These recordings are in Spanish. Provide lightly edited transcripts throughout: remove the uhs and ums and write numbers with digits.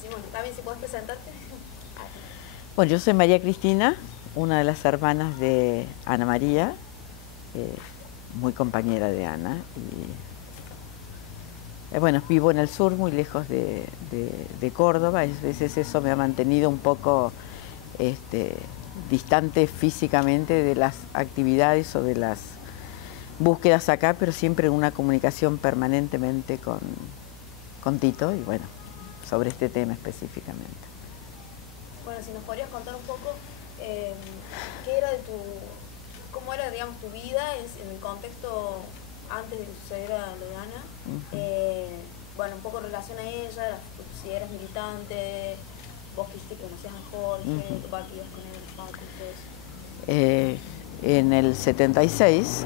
Sí, bueno, también si puedes presentarte. Bueno, yo soy María Cristina, una de las hermanas de Ana María, muy compañera de Ana. Y, bueno, vivo en el sur, muy lejos de Córdoba. A veces eso me ha mantenido un poco distante físicamente de las actividades o de las búsquedas acá, pero siempre en una comunicación permanentemente con Tito y bueno, sobre este tema específicamente. Bueno, si nos podrías contar un poco qué era cómo era, digamos, tu vida en el contexto antes de que sucediera lo de Ana. Bueno, un poco en relación a ella, si eras militante, vos que conocías a Jorge, tu partida con él, Facu, todo eso. En el 76,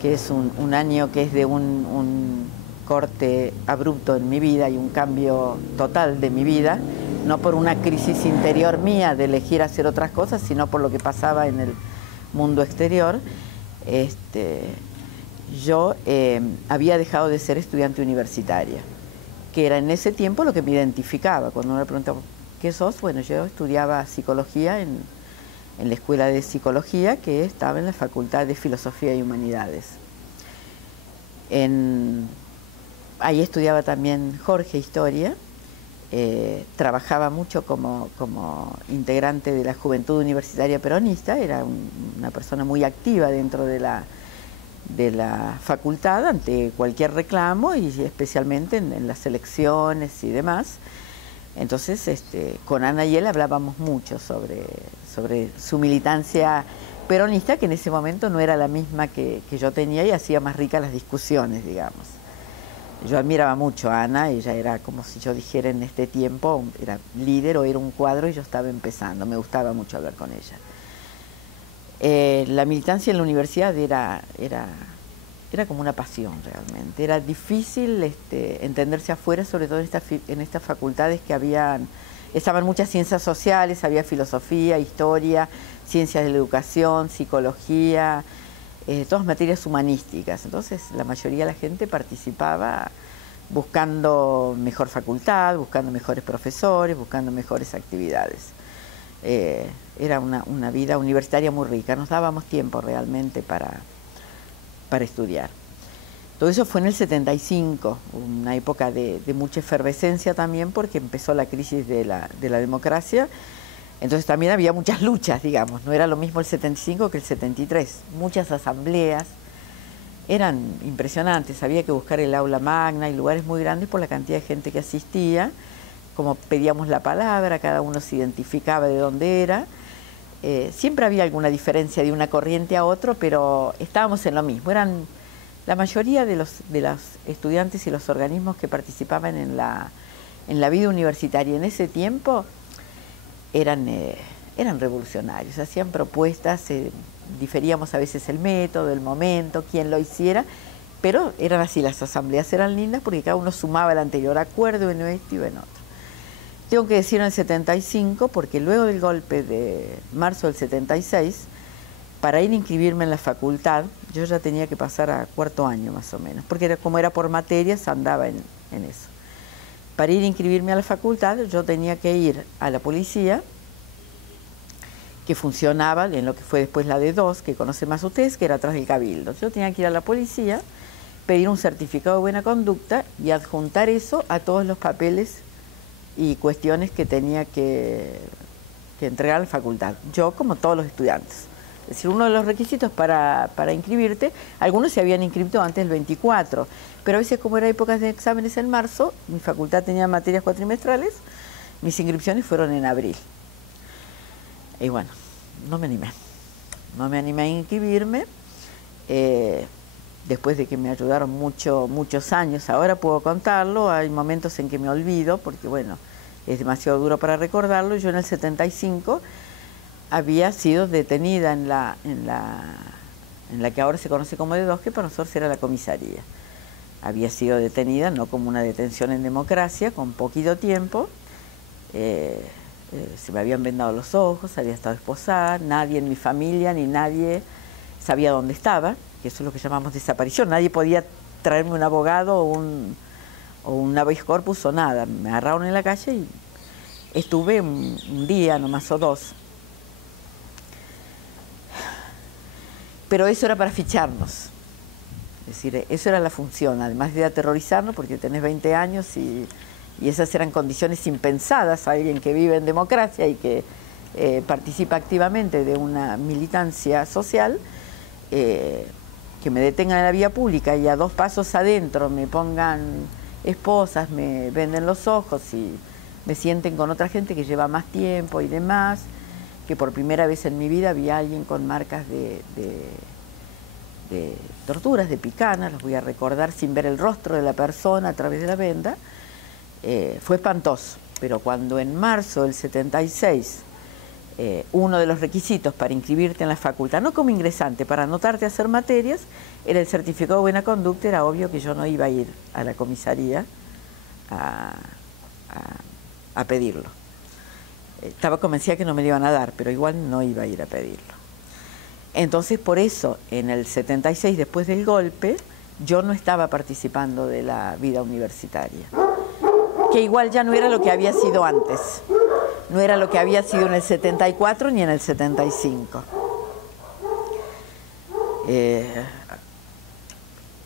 que es un año que es de un corte abrupto en mi vida y un cambio total de mi vida, no por una crisis interior mía de elegir hacer otras cosas, sino por lo que pasaba en el mundo exterior. Yo había dejado de ser estudiante universitaria, que era en ese tiempo lo que me identificaba. Cuando uno me preguntaba, ¿qué sos? Bueno, yo estudiaba psicología en la Escuela de Psicología, que estaba en la Facultad de Filosofía y Humanidades. Ahí estudiaba también Jorge Historia. Trabajaba mucho como integrante de la Juventud Universitaria Peronista, era una persona muy activa dentro de la facultad ante cualquier reclamo y especialmente en las elecciones y demás. Entonces, con Ana y él hablábamos mucho sobre su militancia peronista, que en ese momento no era la misma que yo tenía y hacía más ricas las discusiones, digamos. Yo admiraba mucho a Ana, ella era como si yo dijera en este tiempo, era líder o era un cuadro y yo estaba empezando, me gustaba mucho hablar con ella. La militancia en la universidad era como una pasión realmente, era difícil entenderse afuera, sobre todo en estas facultades que estaban muchas ciencias sociales, había filosofía, historia, ciencias de la educación, psicología, todas materias humanísticas. Entonces la mayoría de la gente participaba buscando mejor facultad, buscando mejores profesores, buscando mejores actividades. Era una vida universitaria muy rica, nos dábamos tiempo realmente para estudiar. Todo eso fue en el 75, una época de mucha efervescencia también, porque empezó la crisis de la democracia. Entonces también había muchas luchas, digamos, no era lo mismo el 75 que el 73. Muchas asambleas, eran impresionantes, había que buscar el aula magna y lugares muy grandes por la cantidad de gente que asistía. Como pedíamos la palabra, cada uno se identificaba de dónde era. Siempre había alguna diferencia de una corriente a otro, pero estábamos en lo mismo. Eran la mayoría de los estudiantes y los organismos que participaban en la vida universitaria en ese tiempo eran revolucionarios, hacían propuestas, diferíamos a veces el método, el momento, quién lo hiciera, pero eran así, las asambleas eran lindas porque cada uno sumaba el anterior acuerdo en esto y en otro. Tengo que decir en el 75, porque luego del golpe de marzo del 76, para ir a inscribirme en la facultad, yo ya tenía que pasar a cuarto año más o menos, porque como era por materias, andaba en eso. Para ir a inscribirme a la facultad, yo tenía que ir a la policía, que funcionaba en lo que fue después la D2, que conocen más ustedes, que era atrás del Cabildo. Yo tenía que ir a la policía, pedir un certificado de buena conducta y adjuntar eso a todos los papeles y cuestiones que tenía que entregar a la facultad. Yo, como todos los estudiantes. Es decir, uno de los requisitos para inscribirte, algunos se habían inscrito antes del 24, pero a veces como era épocas de exámenes en marzo, mi facultad tenía materias cuatrimestrales, mis inscripciones fueron en abril. Y bueno, no me animé a inscribirme, después de que me ayudaron muchos años. Ahora puedo contarlo, hay momentos en que me olvido, porque bueno, es demasiado duro para recordarlo. Yo en el 75 había sido detenida en la que ahora se conoce como D2, que para nosotros era la comisaría. Había sido detenida, no como una detención en democracia, con poquito tiempo. Se me habían vendado los ojos, había estado esposada, nadie en mi familia ni nadie sabía dónde estaba, que eso es lo que llamamos desaparición. Nadie podía traerme un abogado o o un habeas corpus o nada. Me agarraron en la calle y estuve un día nomás o dos. Pero eso era para ficharnos. Es decir, eso era la función, además de aterrorizarnos, porque tenés 20 años y esas eran condiciones impensadas a alguien que vive en democracia y que participa activamente de una militancia social, que me detengan en la vía pública y a 2 pasos adentro me pongan esposas, me venden los ojos y me sienten con otra gente que lleva más tiempo y demás, que por primera vez en mi vida vi a alguien con marcas de torturas, de picanas, los voy a recordar sin ver el rostro de la persona a través de la venda. Fue espantoso, pero cuando en marzo del 76 uno de los requisitos para inscribirte en la facultad, no como ingresante, para anotarte a hacer materias, era el certificado de buena conducta, era obvio que yo no iba a ir a la comisaría a pedirlo. Estaba convencida que no me lo iban a dar, pero igual no iba a ir a pedirlo. Entonces, por eso, en el 76, después del golpe, yo no estaba participando de la vida universitaria, que igual ya no era lo que había sido antes. No era lo que había sido en el 74 ni en el 75.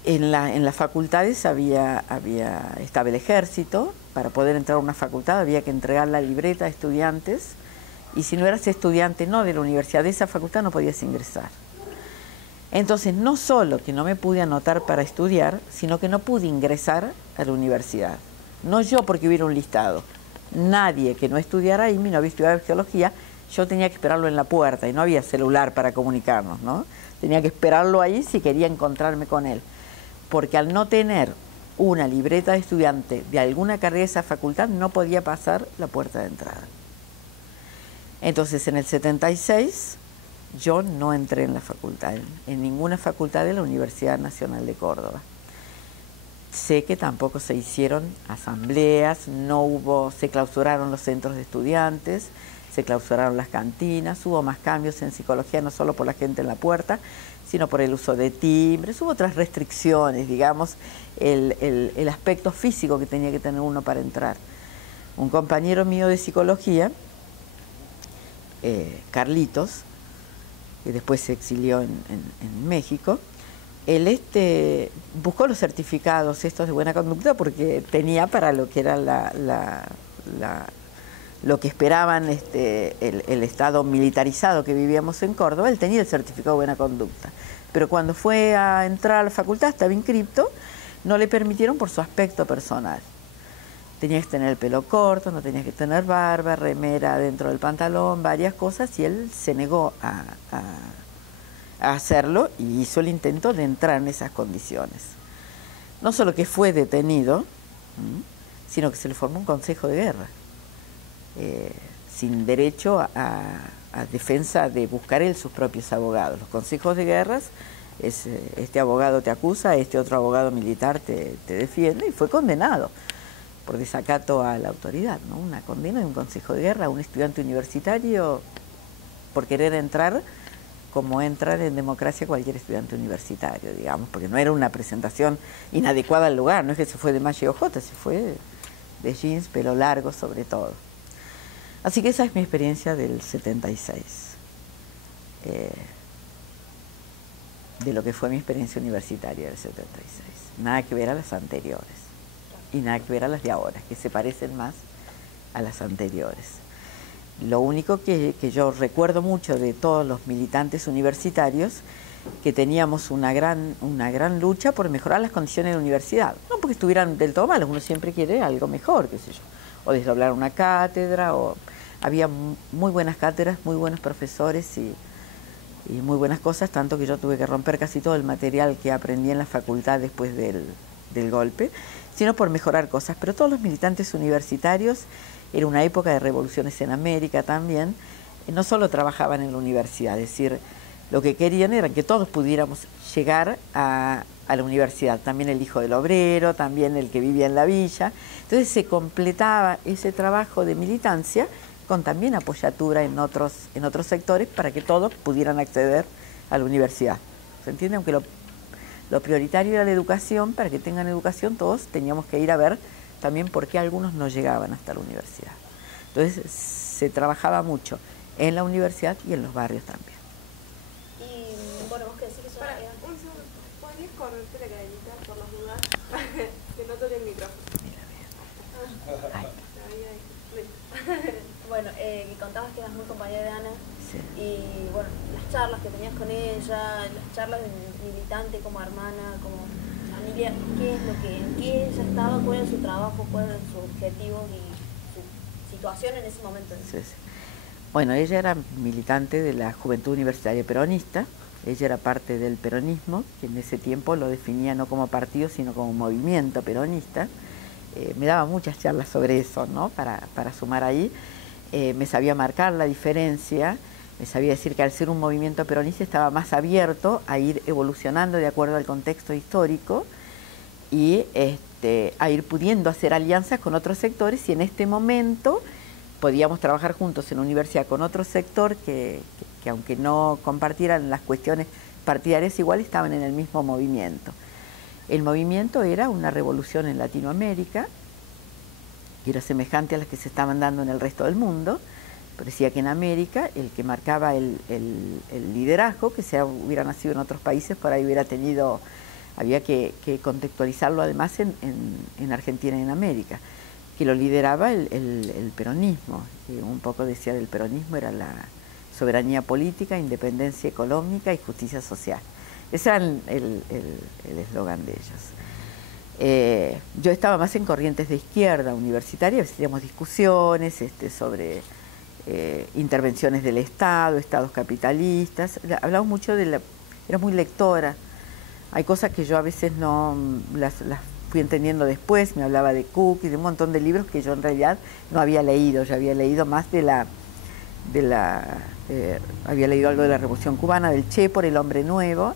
En las facultades estaba el ejército. Para poder entrar a una facultad había que entregar la libreta a estudiantes, y si no eras estudiante no de la universidad, de esa facultad no podías ingresar. Entonces, no solo que no me pude anotar para estudiar, sino que no pude ingresar a la universidad. No yo porque hubiera un listado. Nadie que no estudiara ahí, mi novio estudiaba geología, yo tenía que esperarlo en la puerta y no había celular para comunicarnos, ¿no? Tenía que esperarlo ahí si quería encontrarme con él. Porque al no tener una libreta de estudiante de alguna carrera de esa facultad, no podía pasar la puerta de entrada. Entonces, en el 76, yo no entré en la facultad, en ninguna facultad de la Universidad Nacional de Córdoba. Sé que tampoco se hicieron asambleas, se clausuraron los centros de estudiantes, se clausuraron las cantinas, hubo más cambios en psicología, no solo por la gente en la puerta, sino por el uso de timbres, hubo otras restricciones, digamos, el aspecto físico que tenía que tener uno para entrar. Un compañero mío de psicología, Carlitos, que después se exilió en México, él buscó los certificados estos de buena conducta porque tenía para lo que era lo que esperaban el Estado militarizado que vivíamos en Córdoba. Él tenía el certificado de buena conducta, pero cuando fue a entrar a la facultad, estaba inscripto, no le permitieron por su aspecto personal. Tenías que tener el pelo corto, no tenías que tener barba, remera dentro del pantalón, varias cosas, y él se negó a hacerlo y hizo el intento de entrar en esas condiciones. No solo que fue detenido, sino que se le formó un consejo de guerra, sin derecho a defensa de buscar él sus propios abogados. Los consejos de guerras es este abogado te acusa, este otro abogado militar te defiende, y fue condenado por desacato a la autoridad, ¿no? Una condena de un consejo de guerra a un estudiante universitario por querer entrar como entrar en democracia cualquier estudiante universitario, digamos, porque no era una presentación inadecuada al lugar, no es que se fue de malla y ojota, se fue de jeans, pelo largo sobre todo. Así que esa es mi experiencia del 76, de lo que fue mi experiencia universitaria del 76. Nada que ver a las anteriores y nada que ver a las de ahora, que se parecen más a las anteriores. Lo único que yo recuerdo mucho de todos los militantes universitarios, que teníamos una gran lucha por mejorar las condiciones de la universidad. No porque estuvieran del todo malos, uno siempre quiere algo mejor, qué sé yo, o desdoblar una cátedra, o había muy buenas cátedras, muy buenos profesores y muy buenas cosas, tanto que yo tuve que romper casi todo el material que aprendí en la facultad después del golpe, sino por mejorar cosas. Pero todos los militantes universitarios, era una época de revoluciones en América también, no solo trabajaban en la universidad, es decir, lo que querían era que todos pudiéramos llegar a la universidad, también el hijo del obrero, también el que vivía en la villa. Entonces se completaba ese trabajo de militancia con también apoyatura en otros sectores para que todos pudieran acceder a la universidad. ¿Se entiende? Aunque lo prioritario era la educación. Para que tengan educación todos teníamos que ir a ver también por qué algunos no llegaban hasta la universidad. Entonces se trabajaba mucho en la universidad y en los barrios también. Y bueno, vos que decís que son... un segundo, ¿podrías correrte la cadenita por las dudas? Que no toque el micrófono. Mira, mira. Bueno, que contabas que eras muy compañera de Ana. Sí. Y bueno, las charlas que tenías con ella, las charlas de militante como hermana, como familia, ¿qué es lo que, en qué ella estaba, cuál era su trabajo, cuáles eran sus objetivos y su situación en ese momento? Sí, sí. Bueno, ella era militante de la Juventud Universitaria Peronista. Ella era parte del peronismo, que en ese tiempo lo definía no como partido, sino como movimiento peronista. Me daba muchas charlas sobre eso, ¿no? Para sumar ahí. Me sabía marcar la diferencia, me sabía decir que al ser un movimiento peronista estaba más abierto a ir evolucionando de acuerdo al contexto histórico y a ir pudiendo hacer alianzas con otros sectores, y en este momento podíamos trabajar juntos en la universidad con otro sector que aunque no compartieran las cuestiones partidarias, igual estaban en el mismo movimiento. El movimiento era una revolución en Latinoamérica, que era semejante a las que se estaban dando en el resto del mundo. Parecía que en América el que marcaba el liderazgo, que hubiera nacido en otros países, por ahí hubiera tenido, había que contextualizarlo además en Argentina y en América, que lo lideraba el peronismo, que un poco decía del peronismo era la soberanía política, independencia económica y justicia social. Ese era el eslogan de ellos. Yo estaba más en corrientes de izquierda universitaria, teníamos discusiones sobre intervenciones del Estado, estados capitalistas. Hablamos mucho era muy lectora. Hay cosas que yo a veces no las fui entendiendo después. Me hablaba de Cook y de un montón de libros que yo en realidad no había leído. Yo había leído más había leído algo de la Revolución Cubana, del Che por El Hombre Nuevo,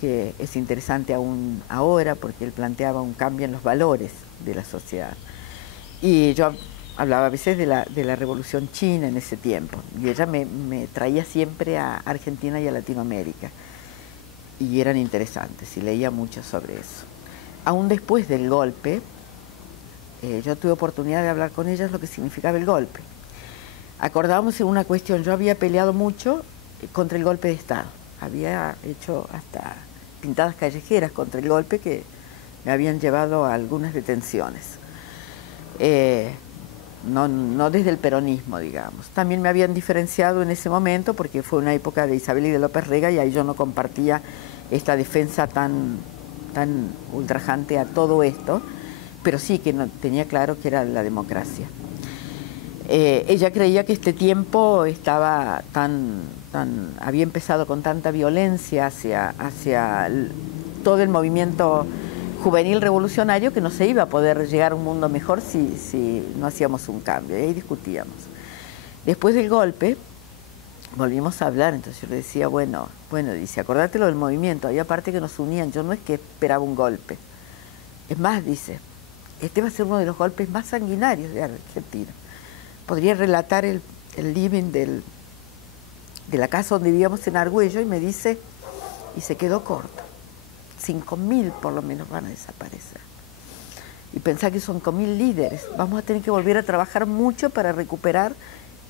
que es interesante aún ahora porque él planteaba un cambio en los valores de la sociedad. Y yo hablaba a veces de la Revolución China en ese tiempo, y ella me traía siempre a Argentina y a Latinoamérica, y eran interesantes, y leía mucho sobre eso. Aún después del golpe, yo tuve oportunidad de hablar con ellas lo que significaba el golpe. Acordábamos en una cuestión, yo había peleado mucho contra el golpe de Estado, había hecho hasta pintadas callejeras contra el golpe que me habían llevado a algunas detenciones. No desde el peronismo, digamos. También me habían diferenciado en ese momento porque fue una época de Isabel y de López Rega, y ahí yo no compartía esta defensa tan ultrajante a todo esto, pero sí que tenía claro que era la democracia. Ella creía que este tiempo estaba había empezado con tanta violencia hacia todo el movimiento juvenil revolucionario, que no se iba a poder llegar a un mundo mejor si no hacíamos un cambio. Y ahí discutíamos. Después del golpe volvimos a hablar, entonces yo le decía, bueno, dice, acordate lo del movimiento, había parte que nos unían, yo no es que esperaba un golpe. Es más, dice, este va a ser uno de los golpes más sanguinarios de Argentina. Podría relatar el living de la casa donde vivíamos en Argüello, y me dice, y se quedó corto. 5.000 por lo menos van a desaparecer. Y pensar que son 5.000 líderes. Vamos a tener que volver a trabajar mucho para recuperar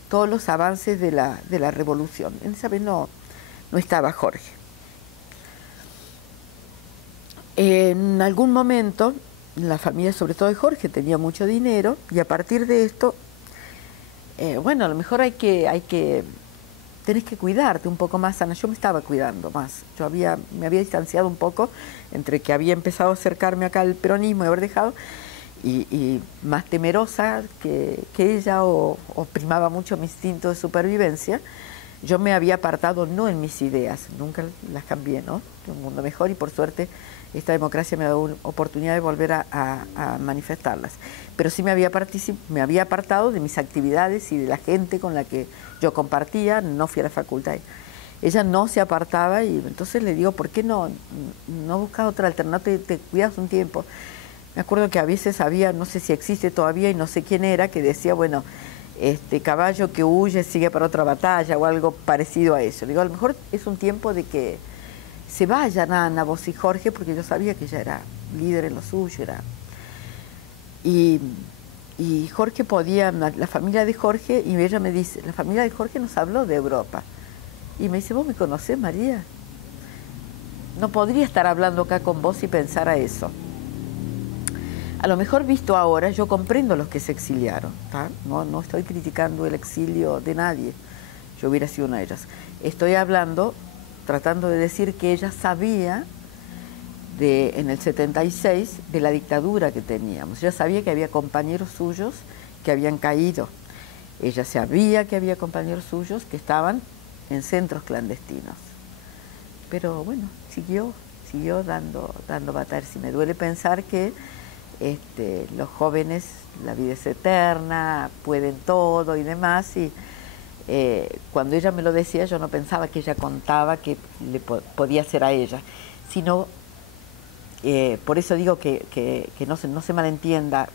todos los avances de la revolución. En esa vez no estaba Jorge. En algún momento, la familia, sobre todo de Jorge, tenía mucho dinero, y a partir de esto, bueno, a lo mejor tenés que cuidarte un poco más, Ana. Yo me estaba cuidando más. Me había distanciado un poco entre que había empezado a acercarme acá al peronismo y haber dejado, y más temerosa que ella, o primaba mucho mi instinto de supervivencia. Yo me había apartado no en mis ideas, nunca las cambié, ¿no? De un mundo mejor, y por suerte esta democracia me ha dado una oportunidad de volver a manifestarlas. Pero sí me había apartado de mis actividades y de la gente con la que yo compartía. No fui a la facultad. Ella no se apartaba, y entonces le digo, ¿por qué no buscas otra alternativa? Te cuidas un tiempo. Me acuerdo que a veces había, no sé si existe todavía y no sé quién era, que decía, bueno, caballo que huye sigue para otra batalla, o algo parecido a eso. Le digo, a lo mejor es un tiempo de que se vayan Ana, vos y Jorge, porque yo sabía que ella era líder en lo suyo, y Jorge podía, la familia de Jorge, y ella me dice, la familia de Jorge nos habló de Europa. Y me dice, ¿vos me conocés, María? No podría estar hablando acá con vos y pensar a eso. A lo mejor visto ahora, yo comprendo los que se exiliaron, ¿tá? No estoy criticando el exilio de nadie, yo hubiera sido una de ellas. Estoy hablando, tratando de decir que ella sabía en el 76 de la dictadura que teníamos. Ella sabía que había compañeros suyos que habían caído. Ella sabía que había compañeros suyos que estaban en centros clandestinos. Pero bueno, siguió dando batallas. Y me duele pensar que los jóvenes, la vida es eterna, pueden todo y demás. Y cuando ella me lo decía, yo no pensaba que ella contaba que le podía hacer a ella, sino por eso digo que no se malentienda.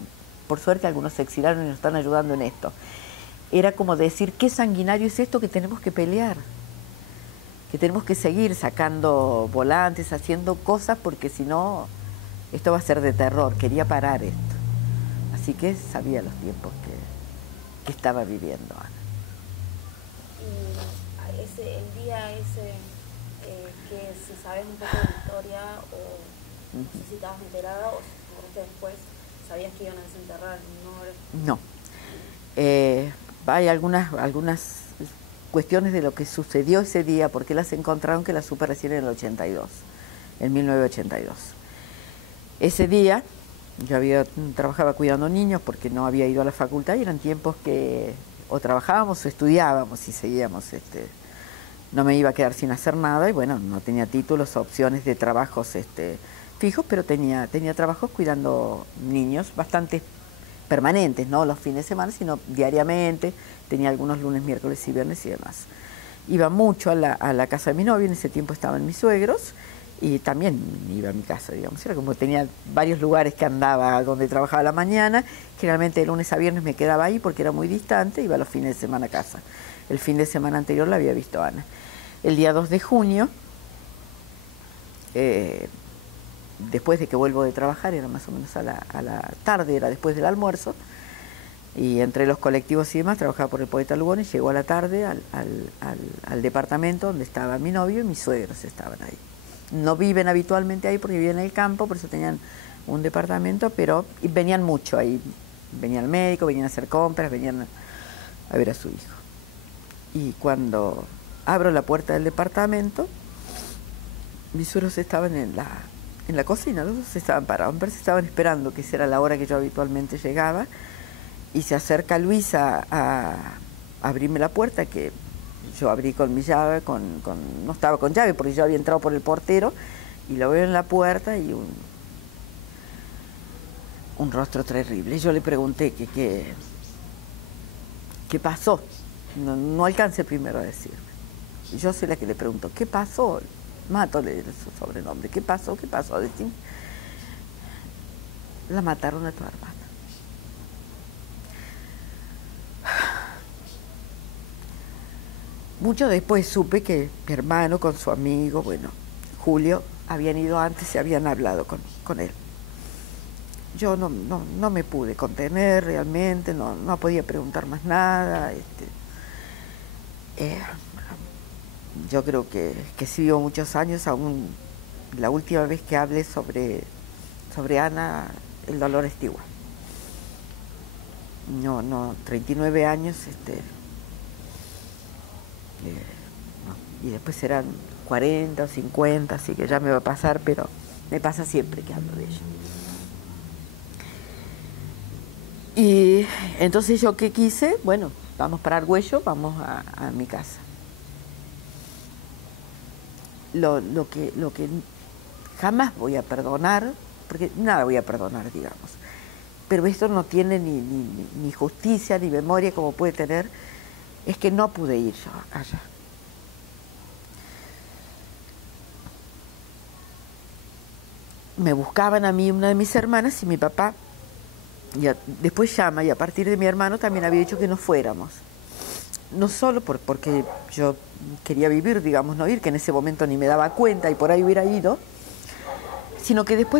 Por suerte algunos se exilaron y nos están ayudando en esto. Era como decir, qué sanguinario es esto que tenemos que pelear, que tenemos que seguir sacando volantes, haciendo cosas, porque si no, esto va a ser de terror. Quería parar esto. Así que sabía los tiempos que estaba viviendo Ana. Y el día ese, que si sabes un poco de la historia, o no sé si estabas enterada, o si después sabías que iban a desenterrar, No. Hay algunas cuestiones de lo que sucedió ese día, porque las encontraron, que las supe recién en el 82, en 1982. Ese día yo trabajaba cuidando niños porque no había ido a la facultad, y eran tiempos que o trabajábamos o estudiábamos y seguíamos. No me iba a quedar sin hacer nada, y bueno, no tenía títulos o opciones de trabajos fijos, pero tenía trabajos cuidando niños bastante permanentes, no los fines de semana, sino diariamente. Tenía algunos lunes, miércoles y viernes y demás. Iba mucho a la casa de mi novio, en ese tiempo estaban mis suegros, y también iba a mi casa, digamos. Era como tenía varios lugares que andaba donde trabajaba a la mañana. Generalmente de lunes a viernes me quedaba ahí porque era muy distante, iba los fines de semana a casa. El fin de semana anterior la había visto Ana. El día 2 de junio, después de que vuelvo de trabajar, era más o menos a la tarde, era después del almuerzo, y entre los colectivos y demás, trabajaba por el Poeta Lugones. Llegó a la tarde al departamento donde estaba mi novio, y mis suegros estaban ahí. No viven habitualmente ahí porque viven en el campo, por eso tenían un departamento, pero venían mucho ahí. Venían al médico, venían a hacer compras, venían a ver a su hijo. Y cuando abro la puerta del departamento, mis suegros estaban en la cocina, los dos estaban parados, me parece que estaban esperando, que esa era la hora que yo habitualmente llegaba, y se acerca Luisa a abrirme la puerta, que yo abrí con mi llave, no estaba con llave porque yo había entrado por el portero, y lo veo en la puerta y un rostro terrible. Yo le pregunté qué pasó. No alcancé primero a decirme. Yo soy la que le pregunto, ¿qué pasó? Mato, le su sobrenombre. ¿Qué pasó? ¿Qué pasó? Decime. La mataron a tu hermana. Mucho después supe que mi hermano con su amigo, bueno, Julio, habían ido antes y habían hablado con él. Yo no me pude contener realmente, no podía preguntar más nada. Yo creo que sí vivo muchos años, aún la última vez que hablé sobre Ana, el dolor está igual. 39 años, y después serán 40 o 50, así que ya me va a pasar, pero me pasa siempre que hablo de ella. Y entonces yo qué quise, bueno, vamos para Argüello, vamos a mi casa. Lo que jamás voy a perdonar, porque nada voy a perdonar, digamos, pero esto no tiene ni justicia ni memoria como puede tener, es que no pude ir yo allá. Me buscaban a mí una de mis hermanas, y mi papá después llama, y a partir de mi hermano también había dicho que no fuéramos. no solo porque yo quería vivir, digamos, no ir, que en ese momento ni me daba cuenta y por ahí hubiera ido, sino que después